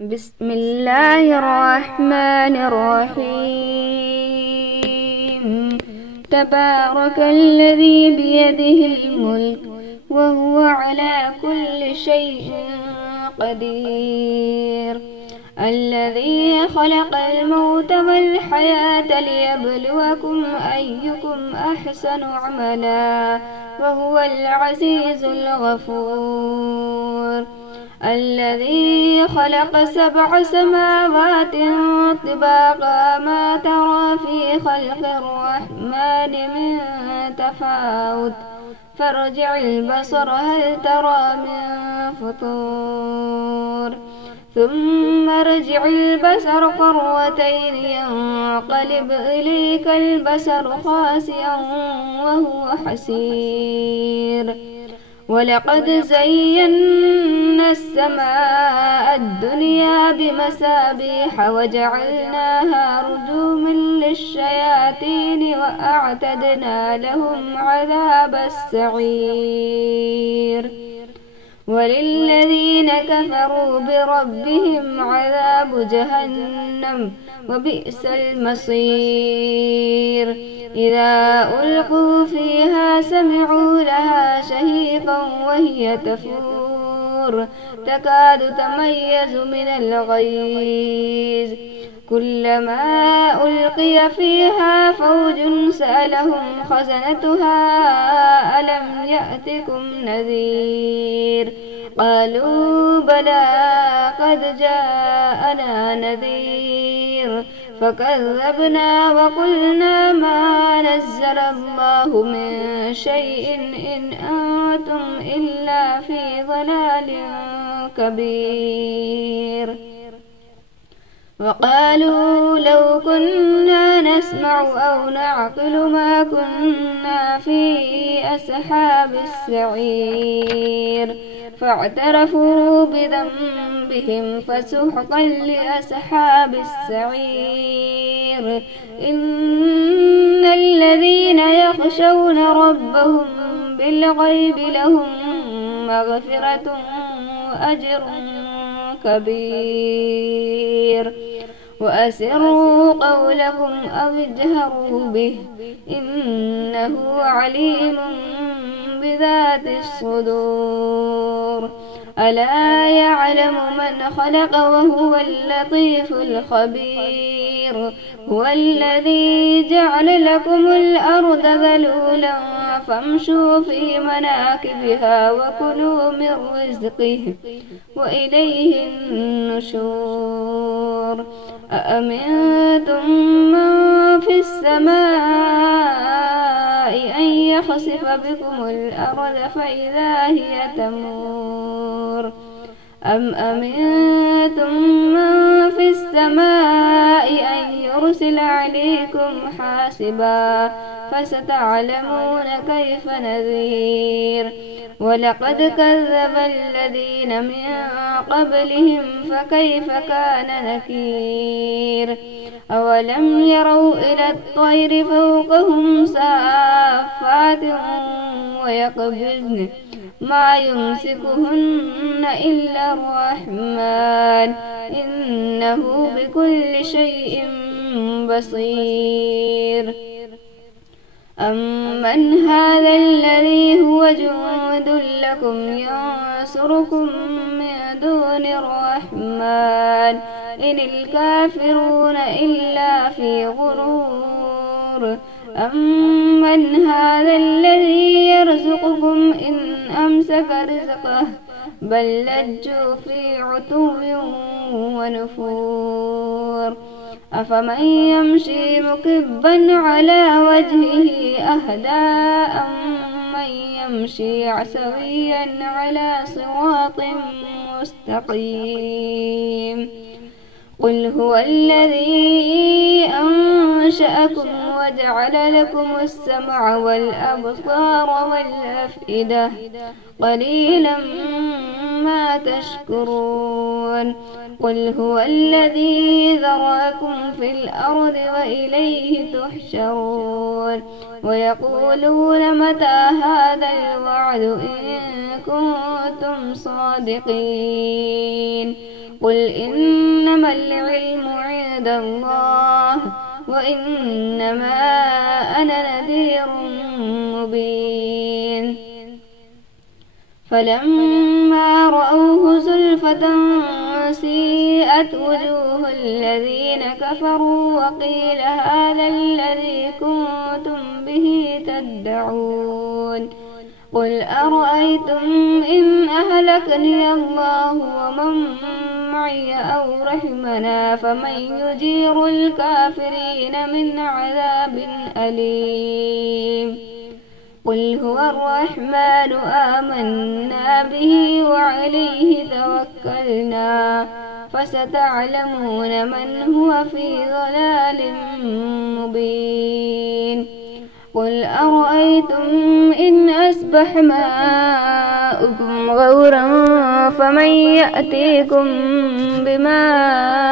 بسم الله الرحمن الرحيم. تبارك الذي بيده الملك وهو على كل شيء قدير، الذي خلق الموت والحياة ليبلوكم أيكم أحسن عملا وهو العزيز الغفور، الذي خلق 7 سماوات طباقا ما ترى في خلق الرحمن من تفاوت فارجع البصر هل ترى من فطور ثم ارجع البصر كرتين ينقلب إليك البصر خاسئا وهو حسير، ولقد زينا السماء الدنيا بمصابيح وجعلناها رجوما للشياطين وأعتدنا لهم عذاب السعير، وللذين كفروا بربهم عذاب جهنم وبئس المصير، إذا ألقوا فيها سمعوا لها شهيقا وهي تفور تكاد تميز من الغيظ، كلما ألقي فيها فوج سألهم خزنتها ألم يأتكم نذير، قالوا بلى قد جاءنا نذير فكذبنا وقلنا ما نزل الله من شيء إن أنتم إلا في ضلال كبير، وقالوا لو كنا نسمع أو نعقل ما كنا في أصحاب السعير، فاعترفوا بذنبهم فسحقا لأصحاب السعير، إن الذين يخشون ربهم بالغيب لهم مغفرة وأجر كبير، وأسروا قولكم أو اجهروا به إنه عليم بذات الصدور، ألا يعلم من خلق وهو اللطيف الخبير، هو الذي جعل لكم الأرض ذلولا فامشوا في مناكبها وكلوا من رزقه وإليه النشور، أأمنتم من في السماء أن يخسف بكم الأرض فإذا هي تمور، أم أمنتم من في السماء أن يرسل عليكم حاسبا فستعلمون كيف نذير، ولقد كذب الذين من قبلهم فكيف كان نكير، أولم يروا إلى الطير فوقهم صافات ويقبضن ما يمسكهن إلا الرحمن إنه بكل شيء بصير، أمن هذا الذي هو جند لكم ينصركم من دون الرحمن إن الكافرون إلا في غرور، أمن هذا الذي يرزقكم إن أمسك رزقه بل لجوا في عتو ونفور، أفمن يمشي مكبا على وجهه أهدى أمن يمشي سويا على صراط مستقيم، قل هو الذي أنشأكم وجعل لكم السمع والأبصار والأفئدة قليلا ما تشكرون، قل هو الذي ذرأكم في الأرض وإليه تحشرون، ويقولون متى هذا الوعد إن كنتم صادقين، قل إنما العلم عند الله وإنما أنا نذير مبين. فلما رأوه زلفة سيئت وجوه الذين كفروا وقيل هذا الذي كنتم به تدعون. قل أرأيتم إن أهلكني الله ومن معي أو رحمنا فمن يجير الكافرين من عذاب أليم. قل هو الرحمن آمنا به وعليه توكلنا فستعلمون من هو في ضلال مبين. قل أرأيتم إن أصبح ماؤكم غورا فمن يأتيكم بماء